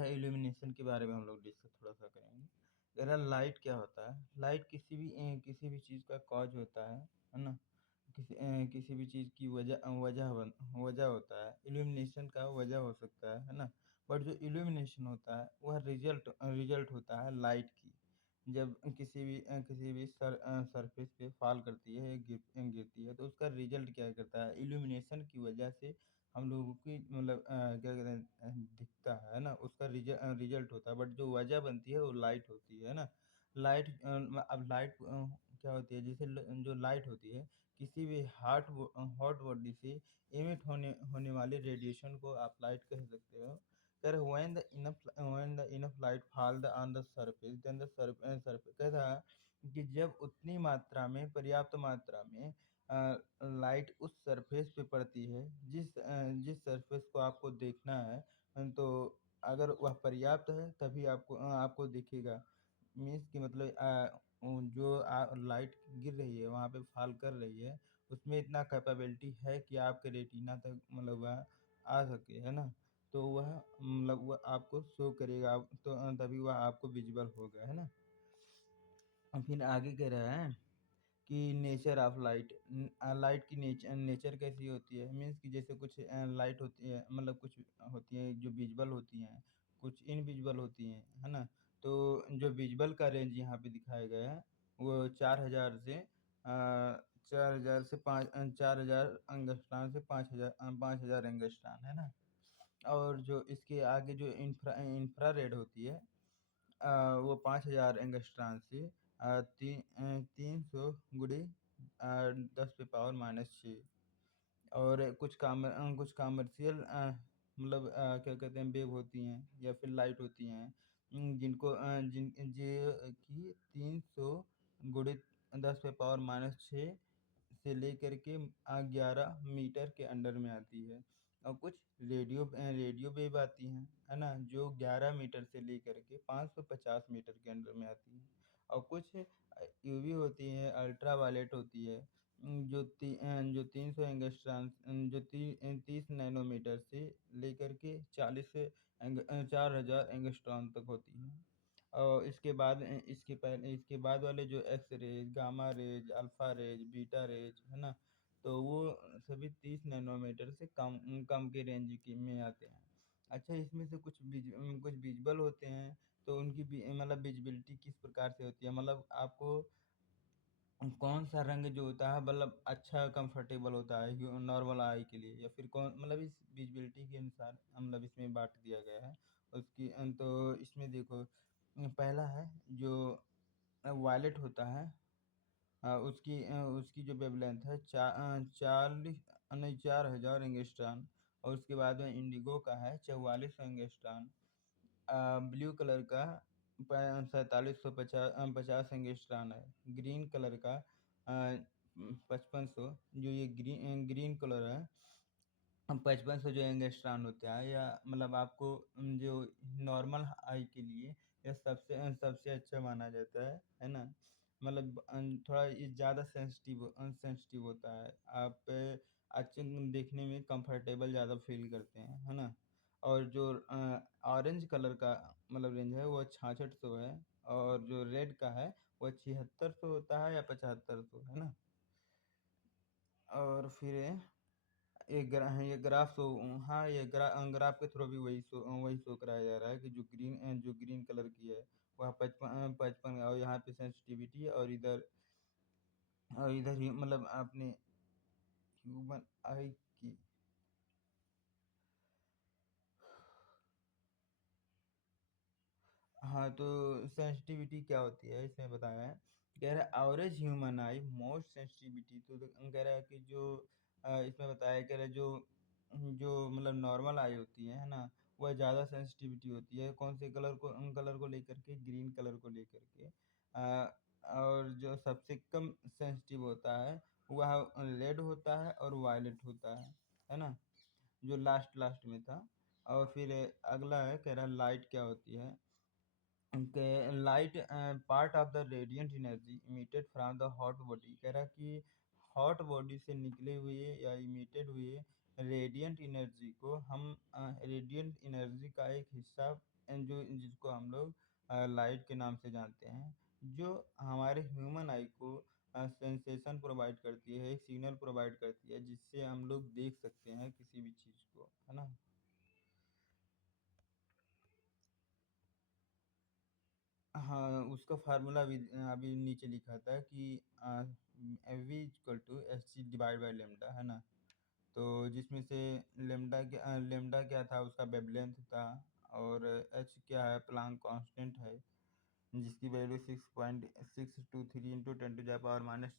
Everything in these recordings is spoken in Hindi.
है इल्यूमिनेशन के बारे में हम लोग डिस्कस थोड़ा-सा करेंगे। कह रहा लाइट क्या होता है? लाइट किसी भी चीज़ का कॉज़ होता है ना? किसी भी चीज़ की वजह होता है। इल्यूमिनेशन का वजह हो सकता है ना? बट जो इल्यूमिनेशन होता है वह रिज़ल्ट होता है लाइट की। जब किसी भी सरफेस पे फ़ॉल करती है, गिरती है तो उसका रिज़ल्ट क्या करता है? इल्यूमिनेशन की वजह से हम लोगों की मतलब क्या कहते हैं दिखता है ना? उसका रिज़ल्ट होता है, बट जो वजह बनती है वो लाइट होती है ना? अब लाइट क्या होती है, जैसे जो लाइट होती है किसी भी हॉट बॉडी से इमिट होने वाले रेडिएशन को आप लाइट कह सकते हो। कह रहे when the enough light fall on the surface then the surface कह रहा है कि जब उतनी मात्रा में पर्याप्त मात्रा में लाइट उस सरफेस पे पड़ती है जिस सरफेस को आपको देखना है, तो अगर वह पर्याप्त है तभी आपको दिखेगा। मीन्स कि मतलब जो लाइट गिर रही है वहाँ पे फॉल कर रही है, उसमें इतना कैपेबिलिटी है कि आपके रेटिना तक मतलब वह आ सके, है ना? तो वह मतलब वह आपको शो करेगा, तो तभी वह आपको विज़िबल होगा, है ना? और फिर आगे कह रहा है कि नेचर ऑफ लाइट लाइट की नेचर कैसी होती है? मीन्स कि जैसे कुछ लाइट होती है, मतलब कुछ होती है जो विज़िबल होती हैं, कुछ इनविज़िबल होती हैं, है ना? तो जो विज़िबल का रेंज यहाँ पे दिखाया गया है वो 4000 से 4000 एंगस्ट्रॉम से 5000 एंगस्ट्रॉम, है ना? और जो इसके आगे जो इंफ्रारेड होती है वो 5000 एंगस्ट्रॉम से 300 गुणे 10 पे पावर -6। और कुछ कमर्शियल मतलब क्या कहते हैं वेव होती हैं या फिर लाइट होती हैं, जिनको जो कि 300 गुणे 10 पे पावर -6 से लेकर के 11 मीटर के अंडर में आती है। और कुछ रेडियो वेव आती हैं, है ना? जो 11 मीटर से लेकर के 550 मीटर के अंडर में आती हैं। और कुछ यूवी होती है, अल्ट्रावायलेट होती है, जो 300 एंगस्ट्रॉम 30 नैनोमीटर से लेकर के 4000 एंगस्ट्रॉम तक होती है। और इसके बाद वाले जो X rays, gamma rays, alpha rays, beta rays, है ना? तो वो सभी 30 नैनोमीटर से कम के रेंज की में आते हैं। अच्छा, इसमें से कुछ विज़िबल होते हैं, तो उनकी मतलब विज़िबिलिटी किस प्रकार से होती है? मतलब आपको कौन-सा रंग जो होता है मतलब अच्छा कंफर्टेबल होता है नॉर्मल आई के लिए, या फिर कौन मतलब इस विज़िबिलिटी के अनुसार मतलब इसमें बाँट दिया गया है। तो इसमें देखो, पहला है जो वायलेट होता है, उसकी जो वेवलेंथ है 4000 एंगस्ट्रॉम। और उसके बाद में इंडिगो का है 4400 एंगस्ट्रॉम। ब्लू कलर का 4750 एंगस्ट्रॉम है। ग्रीन कलर का 5500, जो ये ग्रीन कलर है, 5500 जो एंगस्ट्रॉम होता है, या मतलब आपको जो नॉर्मल आई के लिए यह सबसे अच्छा माना जाता है ना? मतलब थोड़ा ये ज़्यादा सेंसिटिव होता है। आप अच्छे देखने में कंफर्टेबल ज़्यादा फ़ील करते हैं, है ना? और जो ऑरेंज कलर का मतलब रेंज है वो 6600 है। और जो रेड का है वो 7600 होता है या 7500, है ना? और फिर ये ग्राफ शो हाँ, ग्राफ के थ्रू भी वही शो कराया जा रहा है कि जो ग्रीन कलर की है वह 55 और यहाँ पे सेंसिटिविटी, और इधर ही मतलब अपने ह्यूमन आई की। हाँ, तो सेंसिटिविटी क्या होती है इसमें बताया है। कह रहा है average human I most sensitivity, तो कह रहा है कि जो इसमें बताया है, कह रहा है जो जो मतलब नॉर्मल आई होती है ना? वह ज़्यादा सेंसिटिविटी होती है कौन से कलर को लेकर के, ग्रीन कलर को लेकर के। और जो सबसे कम सेंसिटिव होता है वह रेड होता है और वायलेट होता है ना? जो लास्ट में था। और फिर अगला है, कह रहा है लाइट क्या होती है? Okay, light part of the radiant energy emitted from the hot body. कह रहा है कि हॉट बॉडी से निकले हुए या इमिटेड हुए रेडिएंट एनर्जी को हम रेडिएंट एनर्जी का एक हिस्सा जो जिसको हम लोग लाइट के नाम से जानते हैं, जो हमारे ह्यूमन आई को सेंसेशन प्रोवाइड करती है, एक सिग्नल प्रोवाइड करती है जिससे हम लोग देख सकते हैं किसी भी चीज़ को, है ना। हाँ, उसका फार्मूला अभी अभी नीचे लिखा था कि V equal to H C divide by lambda, है ना। तो जिसमें से लेमडा क्या था, उसका वेवलेंथ था, और एच क्या है, प्लांक कांस्टेंट है, जिसकी value 6.623 into 10 to the power minus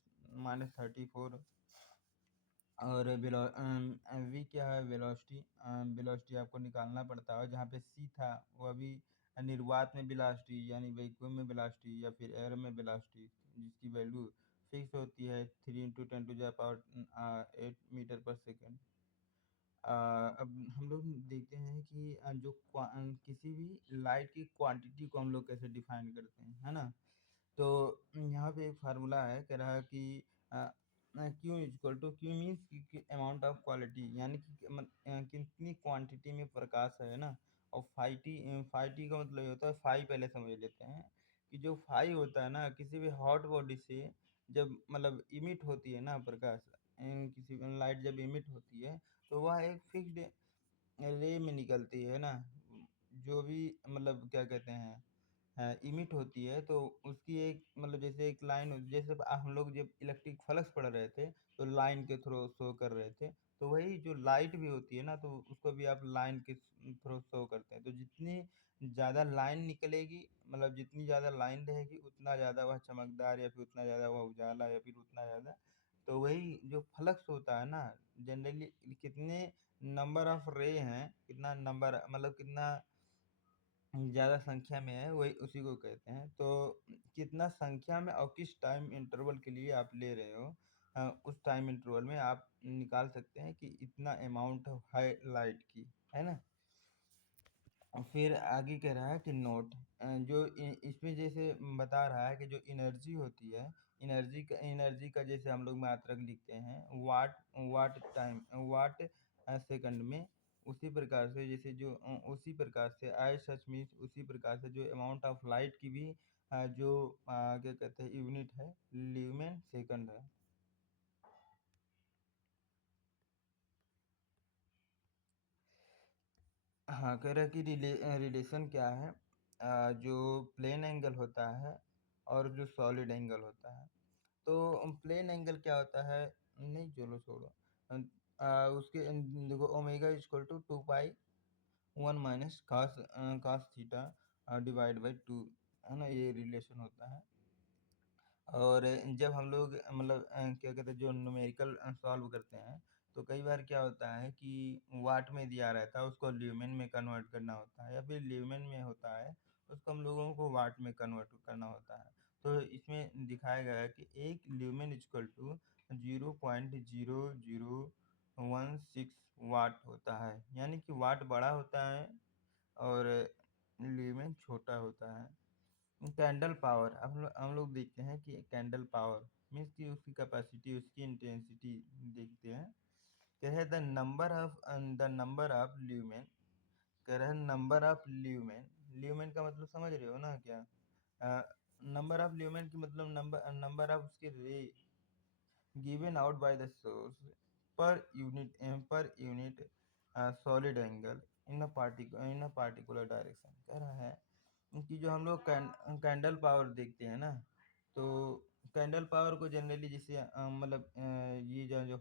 34। और वी क्या है, वेलोसिटी। वेलोसिटी आपको निकालना पड़ता है, जहाँ पे सी था वो अभी निर्वात में वेलोसिटी यानी वैक्यूम में वेलोसिटी या फिर एयर में वेलोसिटी, जिसकी वैल्यू फिक्स होती है 3 into 10 to the power 8 metre पर सेकेंड। अब हम लोग देखते हैं कि किसी भी लाइट की क्वांटिटी को हम लोग कैसे डिफाइन करते हैं, है ना। तो यहाँ पे एक फार्मूला है, कह रहा है कि Q equal to, Q means amount of quality, यानी कि कितनी क्वांटिटी में प्रकाश है ना। और फाई टी का मतलब ये होता है, फाई पहले समझ लेते हैं कि जो फाई होता है ना, किसी भी हॉट बॉडी से जब मतलब इमिट होती है ना प्रकाश, किसी लाइट जब इमिट होती है, तो वह एक फिक्स्ड रे में निकलती है ना। जो भी मतलब क्या कहते हैं, इमिट होती है, तो उसकी एक मतलब जैसे एक लाइन जैसे हम लोग जब इलेक्ट्रिक फ्लक्स पढ़ रहे थे, तो लाइन के थ्रू शो कर रहे थे, तो वही जो लाइट भी होती है ना, तो उसको भी आप लाइन के थ्रू शो करते हैं। तो जितनी ज़्यादा लाइन निकलेगी, मतलब जितनी ज़्यादा लाइन रहेगी, उतना ज़्यादा वह चमकदार, या फिर उतना ज़्यादा वह उजाला, या फिर उतना ज़्यादा। तो वही जो फ्लक्स होता है ना, जनरली कितने नंबर ऑफ रे हैं, कितना नंबर मतलब कितना ज़्यादा संख्या में है, वही उसी को कहते हैं। तो कितना संख्या में और किस टाइम इंटरवल के लिए आप ले रहे हो, उस टाइम इंटरवल में आप निकाल सकते हैं कि इतना अमाउंट है लाइट की, है ना। और फिर आगे कह रहा है कि नोट, जो इसमें जैसे बता रहा है कि जो एनर्जी होती है, एनर्जी का जैसे हम लोग मात्रक लिखते हैं वाट, वाट सेकंड में, उसी प्रकार से जैसे उसी प्रकार से आई सच मीन्स, उसी प्रकार से जो अमाउंट ऑफ लाइट की भी जो क्या कहते हैं यूनिट है, ल्यूमेन सेकंड है। हाँ, कह रहा है कि रिलेशन क्या है, जो प्लेन एंगल होता है और जो सॉलिड एंगल होता है। तो प्लेन एंगल क्या होता है, नहीं चलो छोड़ो। उसके देखो, omega equal to 2 pi 1 minus cos theta divide by 2, है ना, ये रिलेशन होता है। और जब हम लोग मतलब क्या कहते हैं, जो न्यूमेरिकल सॉल्व करते हैं, तो कई बार क्या होता है कि वाट में दिया रहता है, उसको ल्यूमेन में कन्वर्ट करना होता है, या फिर ल्यूमेन में होता है, उसको हम लोगों को वाट में कन्वर्ट करना होता है। तो इसमें दिखाया गया है कि एक ल्यूमेन इक्वल टू 0.0016 वाट होता है, यानी कि वाट बड़ा होता है और ल्यूमेन छोटा होता है। कैंडल पावर, हम लोग देखते हैं कि कैंडल पावर मीन्स कि उसकी कैपेसिटी, उसकी इंटेंसिटी देखते हैं। कह रहे द नंबर ऑफ ल्यूमेन, कह रहे हैं नंबर ऑफ ल्यूमेन। ल्यूमेन का मतलब समझ रहे हो ना क्या, नंबर ऑफ ल्यूमेन की मतलब नंबर ऑफ उसके रे given out by the source per unit solid angle in a particular direction. कह रहा है कि जो हम लोग कैंडल पावर देखते हैं ना, तो कैंडल पावर को जनरली जैसे मतलब ये जान जो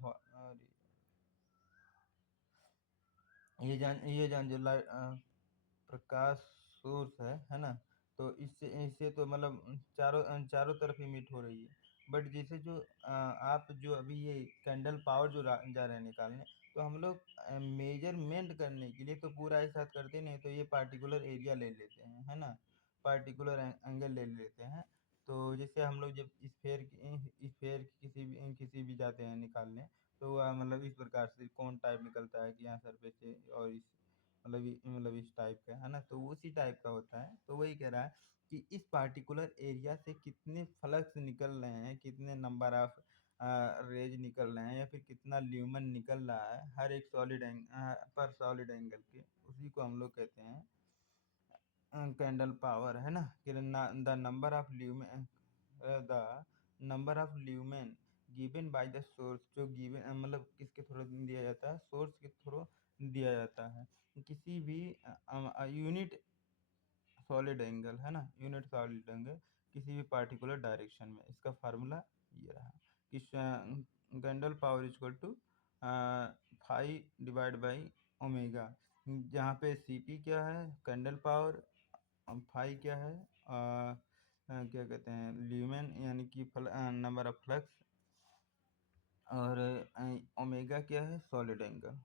ये जान जो लाइट प्रकाश सोर्स है ना। तो इससे इससे तो मतलब चारों तरफ इमिट हो रही है। बट जैसे जो आप जो अभी ये कैंडल पावर जो जा रहे हैं निकालने, तो हम लोग मेजरमेंट करने के लिए तो पूरा एक साथ करते नहीं, तो ये पार्टिकुलर एरिया ले लेते हैं, है ना, पार्टिकुलर एंगल ले लेते हैं। तो जैसे हम लोग जब स्फेयर किसी भी जाते हैं निकालने, तो मतलब इस प्रकार से कौन टाइप निकलता है कि यहाँ सरफेस से, और इस मतलब इस टाइप का, है ना, तो उसी टाइप का होता है। तो वही कह रहा है कि इस पार्टिकुलर एरिया से कितने फ्लक्स निकल रहे हैं, कितने नंबर ऑफ रेज निकल रहे हैं या फिर कितना ल्यूमन निकल रहा है हर एक पर सॉलिड एंगल के, उसी को हम लोग कहते हैं कैंडल पावर, है ना। कि the number of lumen the number of lumen given by the source, जो गिवन मतलब किसके थ्रू दिया जाता है, सोर्स के थ्रू दिया जाता है किसी भी यूनिट सॉलिड एंगल, है ना, यूनिट सॉलिड एंगल किसी भी पार्टिकुलर डायरेक्शन में। इसका फार्मूला ये रहा कि candle power equal to five divide by omega, जहाँ पे सी पी क्या है कैंडल पावर, फाई क्या है क्या कहते हैं ल्यूमेन यानी कि नंबर ऑफ फ्लक्स, और ओमेगा क्या है सॉलिड एंगल।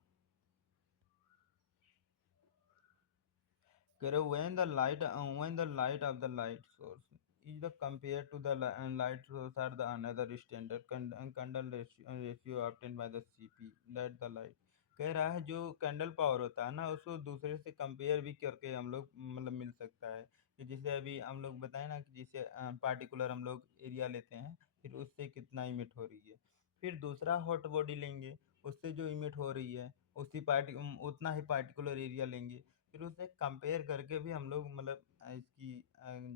कह रहे when the light of the light source is the compared to the light source are the another standard candle ratio obtained by the CP that the light। कह रहा है जो कैंडल पावर होता है ना उसको दूसरे से कंपेयर भी करके हम लोग मतलब मिल सकता है, कि जैसे अभी हम लोग बताए ना कि जैसे पार्टिकुलर हम लोग एरिया लेते हैं, फिर उससे कितना इमिट हो रही है, फिर दूसरा हॉट बॉडी लेंगे, उससे जो इमिट हो रही है उतना ही पार्टिकुलर एरिया लेंगे, फिर उसे कंपेयर करके भी हम लोग मतलब इसकी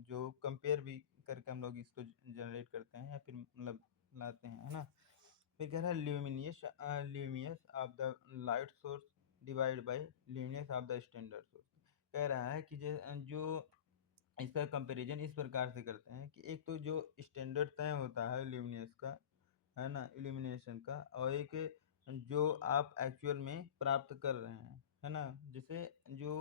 जो कंपेयर भी करके हम लोग इसको जनरेट करते हैं या फिर मतलब लाते हैं, है ना। फिर कह रहा है luminous of the light source divide by luminous of the standard source. कह रहा है कि जो इसका कंपैरिजन इस प्रकार से करते हैं कि एक तो जो स्टैंडर्ड तय होता है ल्यूमिनस का, है ना, इल्यूमिनेशन का, और एक जो आप एक्चुअल में प्राप्त कर रहे हैं, है ना। जैसे जो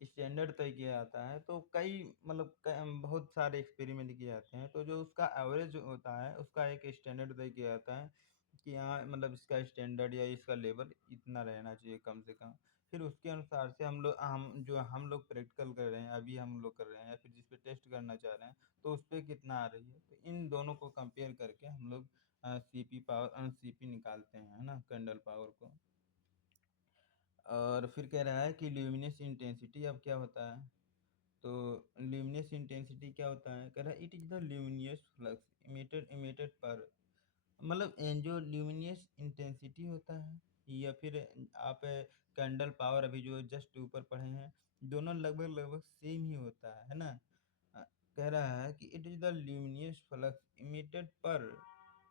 स्टैंडर्ड तय किया जाता है तो कई मतलब बहुत सारे एक्सपेरिमेंट किए जाते हैं, तो जो उसका एवरेज होता है उसका एक स्टैंडर्ड तय किया जाता है कि हाँ मतलब इसका स्टैंडर्ड या इसका लेवल इतना रहना चाहिए कम से कम। फिर उसके अनुसार से हम लोग प्रैक्टिकल कर रहे हैं, अभी हम लोग कर रहे हैं या फिर जिस पे टेस्ट करना चाह रहे हैं, तो उस पे कितना आ रही है, तो इन दोनों को कंपेयर करके हम लोग सीपी निकालते हैं, है ना, कैंडल पावर को। और फिर कह रहा है कि ल्यूमिनस इंटेंसिटी अब क्या होता है, तो ल्यूमिनस इंटेंसिटी क्या होता है, कह रहा है it is the luminous flux emitted पर, मतलब जो ल्यूमिनस इंटेंसिटी होता है या फिर आप कैंडल पावर अभी जो जस्ट ऊपर पढ़े हैं, दोनों लगभग लगभग सेम ही होता है ना। अ, कह रहा है कि it is the luminous flux emitted पर,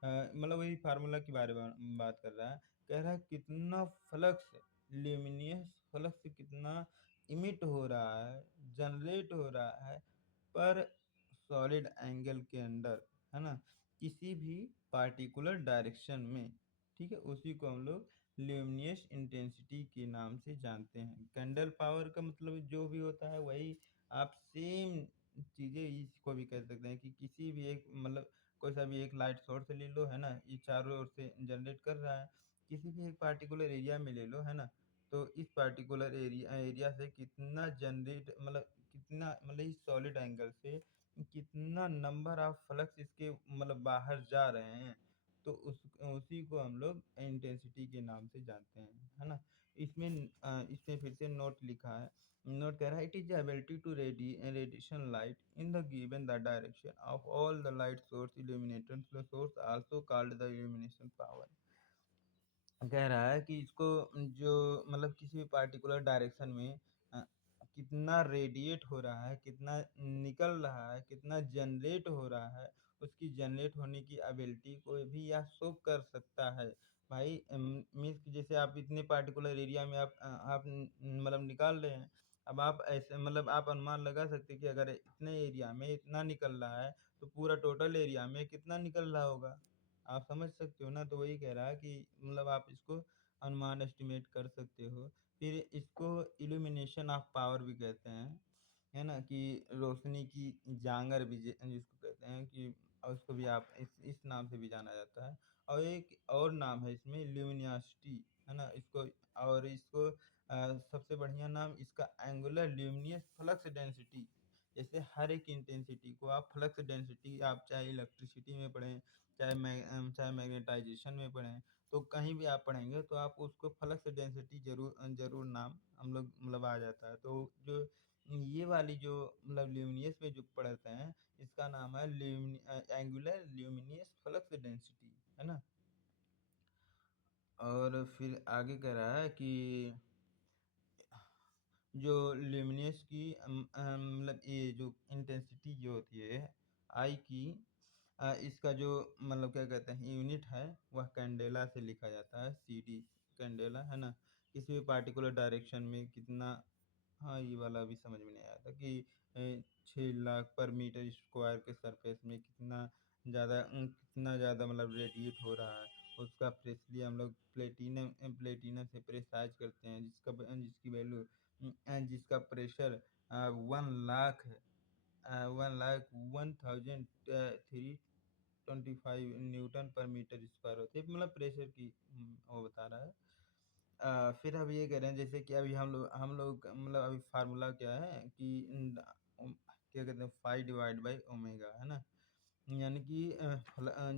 मतलब वही फार्मूला के बारे में बात कर रहा है। कह रहा है कितना फ्लक्स, ल्यूमिनस फ्लक्स कितना इमिट हो रहा है, जनरेट हो रहा है पर सॉलिड एंगल के अंदर, है ना, किसी भी पार्टिकुलर डायरेक्शन में, ठीक है, उसी को हम लोग ल्यूमिनस इंटेंसिटी के नाम से जानते हैं। कैंडल पावर का मतलब जो भी होता है वही आप सेम चीज़ें इसको भी कह सकते हैं कि किसी भी एक मतलब कोई सा भी एक लाइट सोर्स ले लो, है ना, ये चारों ओर से जनरेट कर रहा है, किसी भी एक पार्टिकुलर एरिया में ले लो, है ना, तो इस पार्टिकुलर एरिया एरिया से कितना जनरेट मतलब कितना मतलब इस सॉलिड एंगल से कितना नंबर ऑफ फ्लक्स इसके मतलब बाहर जा रहे हैं, तो उसी को हम लोग इंटेंसिटी के नाम से जानते हैं, है ना। इसमें फिर से नोट लिखा है, नोट कह रहा है it is ability to radiation light in the given the direction of all the light source illuminated source also called the illumination power. कह रहा है कि इसको जो मतलब किसी भी पार्टिकुलर डायरेक्शन में अ, कितना रेडिएट हो रहा है, कितना निकल रहा है, कितना जनरेट हो रहा है, उसकी जनरेट होने की एबिलिटी को भी यह शो कर सकता है। भाई मीन्स कि जैसे आप इतने पार्टिकुलर एरिया में आप मतलब निकाल रहे हैं, अब आप ऐसे मतलब आप अनुमान लगा सकते हैं कि अगर इतने एरिया में इतना निकल रहा है तो पूरा टोटल एरिया में कितना निकल रहा होगा, आप समझ सकते हो ना। तो वही कह रहा है कि मतलब आप इसको अनुमान एस्टिमेट कर सकते हो। फिर इसको इल्यूमिनेशन ऑफ पावर भी कहते हैं, है ना, कि रोशनी की जांगर भी जिसको कहते हैं कि, और उसको भी आप इस नाम से भी जाना जाता है। और एक और नाम है इसमें ल्यूमिनोसिटी, है ना, इसको, और इसको सबसे बढ़िया नाम इसका एंगुलर ल्यूमिनस फ्लक्स डेंसिटी। जैसे हर एक इंटेंसिटी को आप फ्लक्स डेंसिटी, आप चाहे इलेक्ट्रिसिटी में पढ़ें, चाहे मैग्नेटाइजेशन में पढ़ें, तो कहीं भी आप पढ़ेंगे तो आप उसको फ्लक्स डेंसिटी जरूर नाम हम लोग मतलब आ जाता है। तो जो ये वाली जो मतलब ल्यूमिनियस में जो पढ़ते हैं, इसका नाम है एंगुलर ल्यूमिनियस फ्लक्स डेंसिटी, है ना। और फिर आगे कह रहा है कि जो ल्यूमिनस की मतलब ये जो इंटेंसिटी जो होती है आई की, इसका जो मतलब क्या कहते हैं यूनिट है, वह कैंडेला से लिखा जाता है, CD कैंडेला, है ना। किसी भी पार्टिकुलर डायरेक्शन में कितना, हाँ ये वाला अभी समझ में नहीं आया था कि 6 लाख पर मीटर स्क्वायर के सरफेस में कितना ज़्यादा मतलब रेडिएट हो रहा है, उसका प्रेसली हम लोग प्लेटिनम प्लेटिनम से प्रेसाइज करते हैं, जिसकी वैल्यू, जिसका प्रेशर 1 लाख है, 1 लाख 1,325 न्यूटन पर मीटर स्क्वायर होती है, मतलब प्रेशर की वो बता रहा है। फिर अब ये कह रहे हैं जैसे कि अभी हम लोग मतलब अभी फार्मूला क्या है कि क्या कहते हैं, फाई डिवाइड बाई ओमेगा, है ना। यानी कि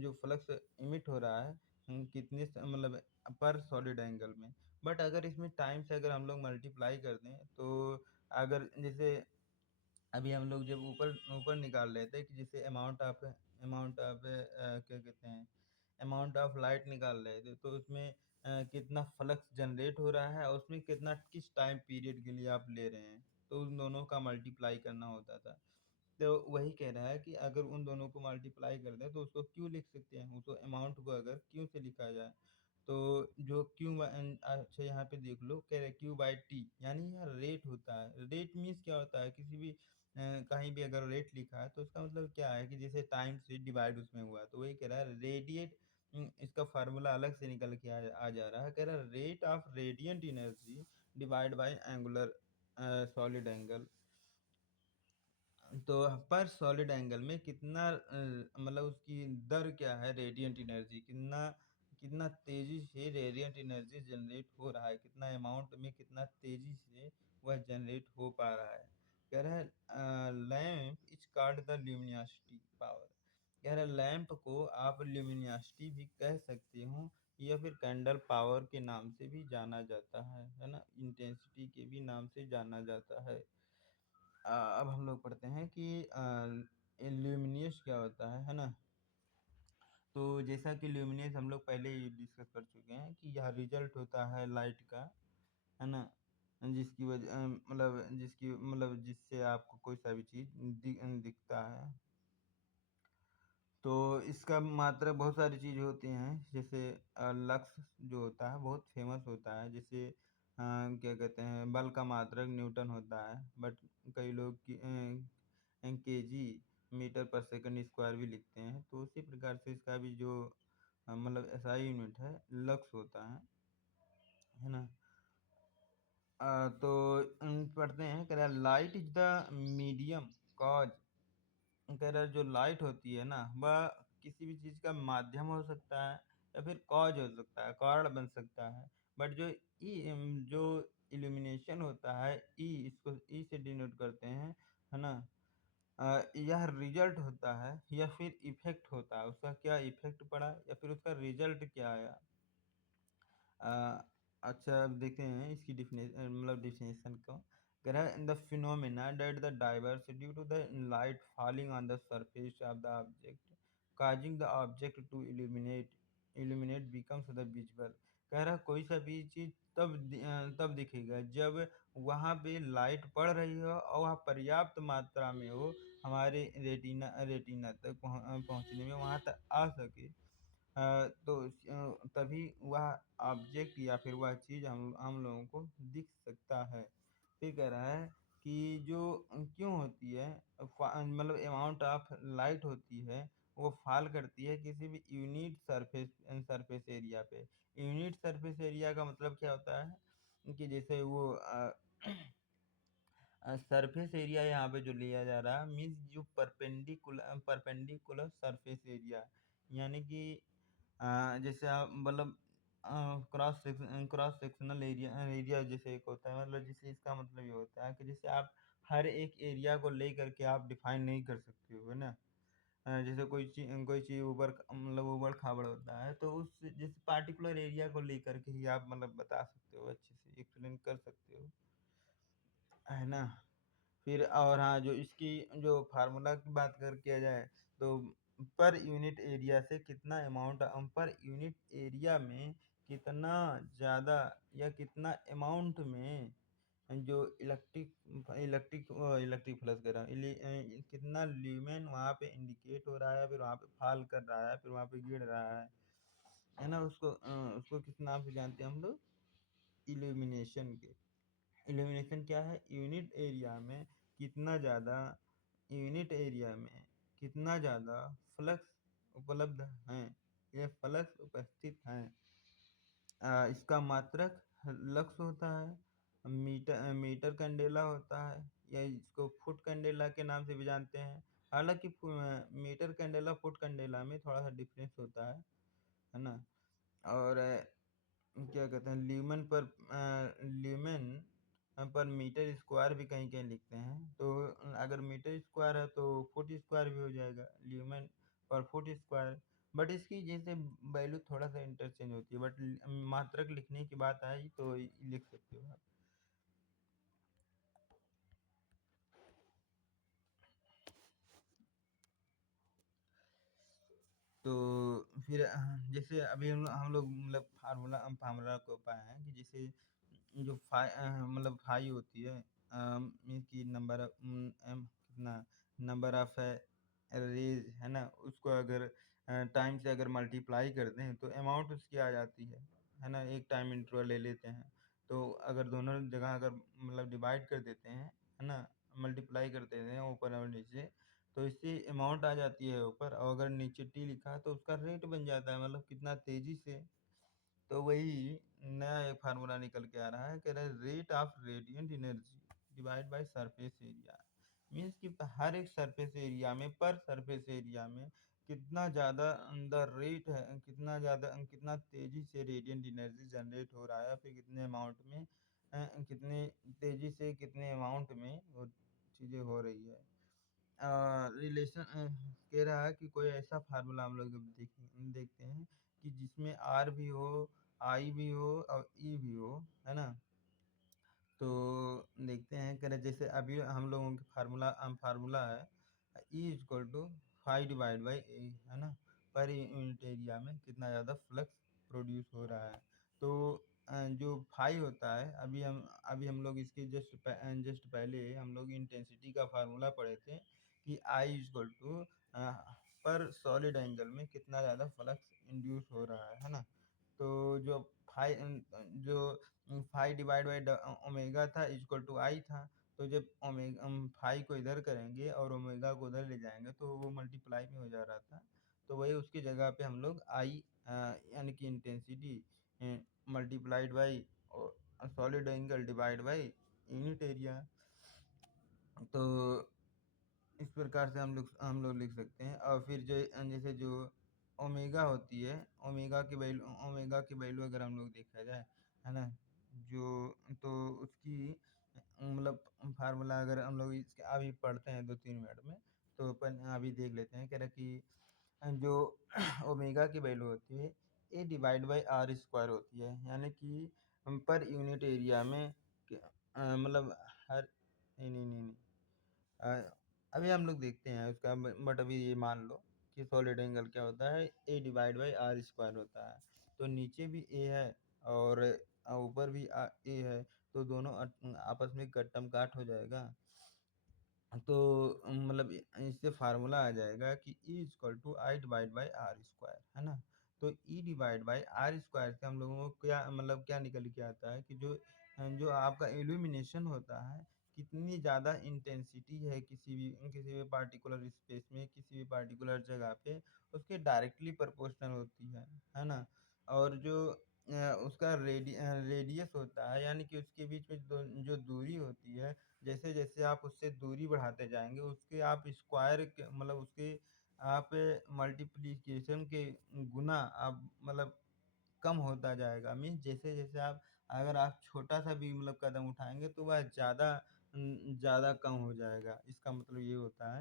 जो फ्लक्स इमिट हो रहा है, कितने मतलब पर सॉलिड एंगल में। बट अगर इसमें टाइम से अगर हम लोग मल्टीप्लाई कर दें तो, अगर जैसे अभी हम लोग जब ऊपर ऊपर निकाल रहे थे कि जैसे अमाउंट ऑफ क्या कहते हैं, अमाउंट ऑफ लाइट निकाल रहे थे, तो उसमें कितना फ्लक्स जनरेट हो रहा है और उसमें कितना किस टाइम पीरियड के लिए आप ले रहे हैं, तो उन दोनों का मल्टीप्लाई करना होता था। तो वही कह रहा है कि अगर उन दोनों को मल्टीप्लाई कर दें तो उसको क्यों लिख सकते हैं, उसको अमाउंट को अगर क्यों से लिखा जाए, तो जो अच्छा यहाँ पे देख लो, कह रहे Q/T, यानी यह रेट होता है। रेट मीन्स क्या होता है, किसी भी कहीं भी अगर रेट लिखा है तो उसका मतलब क्या है कि जैसे टाइम से डिवाइड उसमें हुआ, तो वही कह रहा है रेडिएट। इसका फार्मूला अलग से निकल के आ जा रहा है, कह रहा है rate of radiant energy divide by angular solid angle. तो पर सॉलिड एंगल में कितना मतलब उसकी दर क्या है, रेडियंट एनर्जी कितना कितना तेजी से रेडियंट एनर्जी जनरेट हो रहा है, कितना अमाउंट में कितना तेजी से वह जनरेट हो पा रहा है। कह रहा है lamp is called the luminosity power. कह रहा है लैम्प को आप ल्यूमिनोसिटी भी कह सकते हो, या फिर कैंडल पावर के नाम से भी जाना जाता है ना, इंटेंसिटी के भी नाम से जाना जाता है। अब हम लोग पढ़ते हैं कि ल्यूमिनस क्या होता है ना। तो जैसा कि ल्यूमिनस हम लोग पहले ही डिस्कस कर चुके हैं कि यह रिजल्ट होता है लाइट का, है ना, जिसकी वजह मतलब जिससे आपको कोई सा भी चीज़ दिखता है। तो इसका मात्रक बहुत सारी चीज़ होती हैं, जैसे लक्स जो होता है बहुत फेमस होता है, जैसे क्या कहते हैं बल का मात्रक न्यूटन होता है, बट कई लोग केजी मीटर पर सेकंड स्क्वायर भी लिखते हैं, तो उसी प्रकार से इसका भी जो मतलब एसआई यूनिट है लक्स होता है ना। तो पढ़ते हैं, कह रहा light is the medium cause. कह रहा है जो लाइट होती है ना, वह किसी भी चीज़ का माध्यम हो सकता है या फिर कॉज हो सकता है, कारण बन सकता है। बट जो इल्यूमिनेशन होता है, इसको ई से डिनोट करते हैं, है ना। यह रिजल्ट होता है या फिर इफेक्ट होता है, उसका क्या इफेक्ट पड़ा या फिर उसका रिजल्ट क्या आया। अ, अच्छा अब देखते हैं इसकी मतलब डिफिनेशन को। कह रहा है the phenomena that the divers due to the light falling on the surface of the object causing the object to illuminate becomes the visual. कह रहा है कोई सा भी चीज़ तब दिखेगा जब वहाँ पे लाइट पड़ रही हो और वह पर्याप्त मात्रा में हो, हमारे रेटिना रेटिना तक पहुँचने में वहाँ तक आ सके। तो तभी वह ऑब्जेक्ट या फिर वह चीज़ हम लोगों को दिख सकता है। फिर कह रहा है कि जो क्यों होती है, मतलब अमाउंट ऑफ लाइट होती है, वो फॉल करती है किसी भी यूनिट सरफेस एरिया पे। यूनिट सरफेस एरिया का मतलब क्या होता है कि जैसे वो सरफेस एरिया यहाँ पे जो लिया जा रहा है मीन्स जो परपेंडिकुलर सरफेस एरिया, यानी कि जैसे आप मतलब क्रॉस सेक्शनल एरिया जैसे एक होता है, मतलब जैसे इसका मतलब ये होता है कि जैसे आप हर एक एरिया को ले करके आप डिफाइन नहीं कर सकते हो, है ना। जैसे कोई चीज़ ऊबड़ खाबड़ होता है, तो उस जिस पार्टिकुलर एरिया को लेकर के ही आप मतलब बता सकते हो, अच्छे से एक्सप्लेन कर सकते हो, है ना। फिर और हाँ, जो इसकी जो फार्मूला की बात किया जाए, तो पर यूनिट एरिया में कितना ज़्यादा या कितना अमाउंट में जो इलेक्ट्रिक फ्लक्स कह रहा हूँ, कितना ल्यूमेन वहाँ पे इंडिकेट हो रहा है, फिर वहाँ पे फॉल कर रहा है, फिर वहाँ पे गिर रहा है ना? उसको किस नाम से जानते हैं हम लोग? इल्यूमिनेशन के। इल्यूमिनेशन क्या है? कितना ज़्यादा यूनिट एरिया में कितना ज़्यादा फ्लक्स उपलब्ध हैं, ये फ्लक्स उपस्थित हैं, इसका मात्रक लक्स होता है। मीटर कैंडेला होता है, या इसको फुट कैंडेला के नाम से भी जानते हैं। हालांकि मीटर कैंडेला फुट कैंडेला में थोड़ा सा डिफरेंस होता है ना? और क्या कहते हैं, ल्यूमेन पर मीटर स्क्वायर भी कहीं कहीं लिखते हैं। तो अगर मीटर स्क्वायर है तो फुट स्क्वायर भी हो जाएगा, ल्यूमेन पर फुट स्क्वायर। बट इसकी जैसे वैल्यू थोड़ा सा इंटरचेंज होती है, बट मात्रक लिखने की बात आई तो लिख सकते हो आप। तो फिर जैसे अभी हम लोग मतलब फार्मूला को पाए हैं कि जैसे जो मतलब फाई होती है, मीन्स की कितना नंबर ऑफ रेज है ना, उसको अगर टाइम से अगर मल्टीप्लाई कर दें तो अमाउंट उसकी आ जाती है ना? एक टाइम इंटरवल ले लेते हैं, तो अगर दोनों जगह अगर मतलब डिवाइड कर देते हैं, है ना, मल्टीप्लाई कर देते हैं ऊपर और नीचे, तो इससे अमाउंट आ जाती है ऊपर, और अगर नीचे टी लिखा है तो उसका रेट बन जाता है, मतलब कितना तेजी से। तो वही नया एक फार्मूला निकल के आ रहा है, कह रहा है rate of radiant energy divide by surface area. Means कि हर एक सरफेस एरिया में, पर सरफेस एरिया में कितना ज़्यादा द रेट है, कितना तेजी से रेडिएंट एनर्जी जनरेट हो रहा है, फिर कितने अमाउंट में, कितने तेजी से कितने अमाउंट में वो चीज़ें हो रही है। रिलेशन कह रहा है कि कोई ऐसा फार्मूला हम लोग देखते हैं कि जिसमें आर भी हो, आई भी हो और ई भी हो, है ना? तो देखते हैं, कह रहे जैसे अभी हम लोगों की फार्मूला है E equal to five divide by A, है ना? पर यूनिट एरिया में कितना ज़्यादा फ्लक्स प्रोड्यूस हो रहा है। तो जो फाई होता है, अभी हम लोग इसके जस्ट पहले हम लोग इंटेंसिटी का फार्मूला पढ़े थे कि आई इक्वल टू पर सॉलिड एंगल में कितना ज़्यादा फ्लक्स इंड्यूस हो रहा है ना? तो जो जो फाई डिवाइड बाई ओमेगा था इक्वल टू आई था। तो जब फाई को इधर करेंगे और ओमेगा को उधर ले जाएंगे तो वो मल्टीप्लाई में हो जा रहा था। तो वही उसकी जगह पे हम लोग आई यानी कि intensity multiplied by solid angle divide by unit area. तो इस प्रकार से हम लोग लिख सकते हैं। और फिर जो जैसे जो ओमेगा होती है, ओमेगा की वैल्यू अगर हम लोग देखा जाए, है ना, जो तो उसकी मतलब फार्मूला अगर हम लोग इसके अभी पढ़ते हैं 2-3 मिनट में, तो अपन अभी देख लेते हैं। कह रहा कि जो ओमेगा की वैल्यू होती है ए डिवाइड बाई आर स्क्वायर होती है, यानी कि पर यूनिट एरिया में मतलब हर नहीं नहीं नहीं, नहीं अ, अभी हम लोग देखते हैं उसका, बट अभी ये मान लो कि सॉलिड एंगल क्या होता है, ए डिवाइड बाई आर स्क्वायर होता है। तो नीचे भी ए है और ऊपर भी ए है, तो दोनों आपस में कट्टम काट हो जाएगा। तो मतलब इससे फार्मूला आ जाएगा कि E equal to I divide by R square, है ना? तो E divide by R square से हम लोगों को क्या मतलब क्या निकल के आता है कि जो आपका इल्यूमिनेशन होता है, कितनी ज़्यादा इंटेंसिटी है किसी भी पार्टिकुलर स्पेस में, किसी भी पार्टिकुलर जगह पे, उसके डायरेक्टली प्रोपोर्शनल होती है ना? और जो उसका रेडियस होता है, यानी कि उसके बीच में जो दूरी होती है, जैसे जैसे आप उससे दूरी बढ़ाते जाएंगे उसके आप स्क्वायर के मतलब उसके आप मल्टीप्लिकेशन के गुना आप मतलब कम होता जाएगा। मीन्स जैसे जैसे आप अगर आप छोटा सा भी मतलब कदम उठाएंगे तो वह ज़्यादा कम हो जाएगा, इसका मतलब ये होता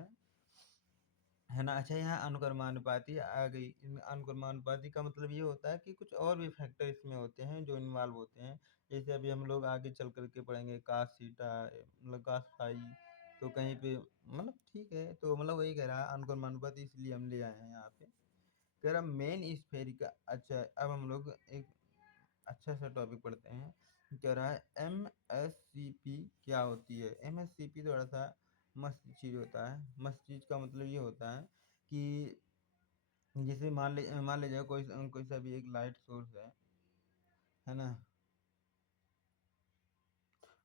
है ना? अच्छा, यहाँ अनुक्रमानुपाती आ गई। इनमें अनुक्रमानुपाती का मतलब ये होता है कि कुछ और भी फैक्टर इसमें होते हैं जो इन्वॉल्व होते हैं। जैसे अभी हम लोग आगे चल कर के पढ़ेंगे कास थीटा मतलब कास फाई, तो कहीं पे मतलब ठीक है, तो मतलब वही कह रहा है अनुक्रमानुपाती, इसलिए हम ले आए हैं यहाँ पे। कह रहा मेन स्फेरिकल। अच्छा, अब हम लोग एक अच्छा सा टॉपिक पढ़ते हैं। कह रहा है एमएससीपी क्या होती है। एमएससीपी थोड़ा सा मस्त चीज़ होता है। मस्त चीज़ का मतलब ये होता है कि जैसे मान लीजिए कोई सा भी एक लाइट सोर्स है ना,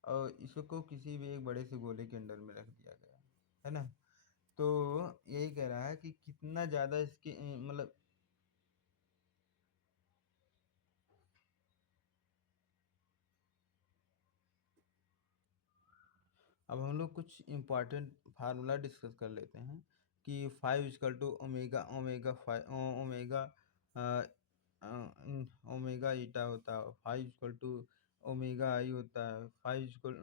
और इसको किसी भी एक बड़े से गोले के अंदर में रख दिया गया है ना। तो यही कह रहा है कि कितना ज़्यादा इसके मतलब अब हम लोग कुछ इम्पोर्टेंट फार्मूला डिस्कस कर लेते हैं कि five equal to omega omega five omega omega eta होता है, five equal to omega I होता है, फाइव इजकल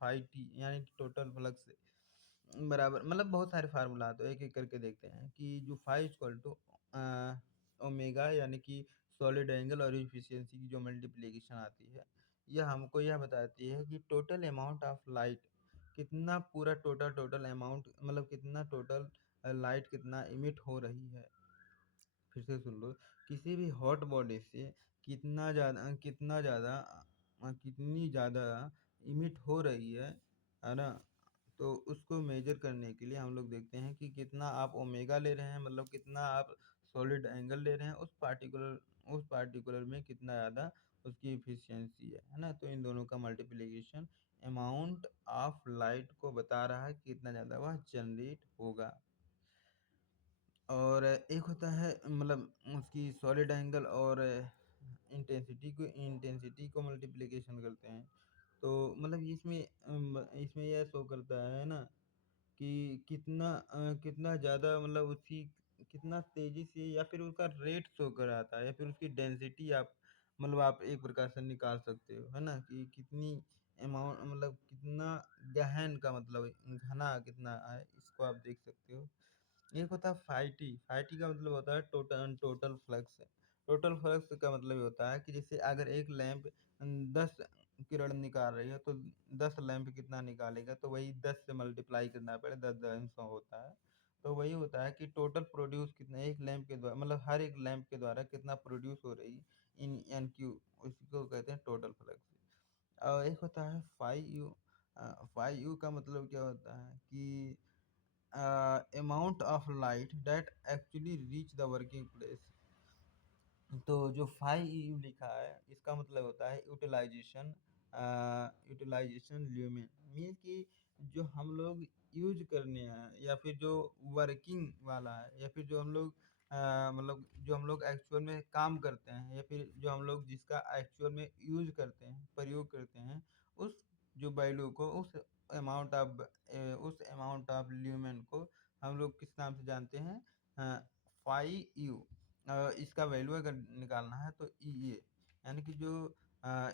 फाइव टी यानी कि टोटल फ्लक्स बराबर, मतलब बहुत सारे फार्मूला। तो एक एक करके देखते हैं कि जो फाइव इजकल टू ओमेगा यानी कि सॉलिड एंगल और इफिशियंसी की जो मल्टीप्लिकेशन आती है, यह हमको यह बताती है कि टोटल अमाउंट ऑफ लाइट कितना, पूरा टोटल अमाउंट मतलब कितना टोटल लाइट कितना इमिट हो रही है। फिर से सुन लो, किसी भी हॉट बॉडी से कितनी ज़्यादा इमिट हो रही है ना। तो उसको मेजर करने के लिए हम लोग देखते हैं कि कितना आप ओमेगा ले रहे हैं, मतलब कितना आप सॉलिड एंगल ले रहे हैं उस पार्टिकुलर में कितना ज़्यादा उसकी इफिशियंसी है ना। तो इन दोनों का मल्टीप्लिकेशन अमाउंट ऑफ लाइट को बता रहा है कि कितना ज़्यादा वह जनरेट होगा। और एक होता है मतलब उसकी सॉलिड एंगल और इंटेंसिटी को मल्टीप्लिकेशन करते हैं। तो मतलब इसमें यह शो करता है ना कि कितना ज़्यादा मतलब उसकी कितना तेज़ी से, या फिर उसका रेट शो कराता है, या फिर उसकी डेंसिटी आप मतलब आप एक प्रकार से निकाल सकते हो, है ना, कि कितनी अमाउंट मतलब कितना गहन का मतलब घना कितना है, इसको आप देख सकते हो। एक होता है फाइटी का मतलब होता है total total flux. Total flux का मतलब ये होता है कि जैसे अगर एक लैंप 10 किरण निकाल रही है, तो 10 लैंप कितना निकालेगा, तो वही 10 से मल्टीप्लाई करना पड़े, 10 होता है। तो वही होता है कि टोटल प्रोड्यूस कितना एक लैंप के द्वारा, मतलब हर एक लैंप के द्वारा कितना प्रोड्यूस हो रही इन एन क्यू, उसको कहते हैं टोटल फ्लक्स। और एक होता है फाई यू का मतलब क्या होता है कि amount of light that actually reach the working place। तो जो फाई यू लिखा है इसका मतलब होता है यूटिलाइजेशन, यूटिलाइजेशन ल्यूमेन। मीन्स कि जो हम लोग यूज करने हैं, या फिर जो वर्किंग वाला है, या फिर जो हम लोग मतलब जो हम लोग एक्चुअल में काम करते हैं, या फिर जो हम लोग जिसका एक्चुअल में यूज करते हैं, प्रयोग करते हैं, उस जो वैल्यू को, उस अमाउंट ऑफ ल्यूमेन को हम लोग किस नाम से जानते हैं, फाई यू। इसका वैल्यू अगर निकालना है तो ई ए, यानी कि जो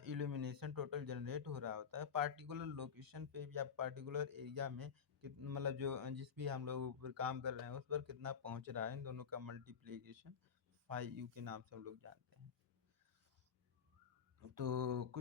इल्यूमिनेशन टोटल जनरेट हो रहा होता है पार्टिकुलर लोकेशन पे या पार्टिकुलर एरिया में, मतलब जो जिस भी हम लोग ऊपर काम कर रहे हैं उस पर कितना पहुंच रहा है, इन दोनों का मल्टीप्लिकेशन फाई यू के नाम से हम लोग जानते हैं। तो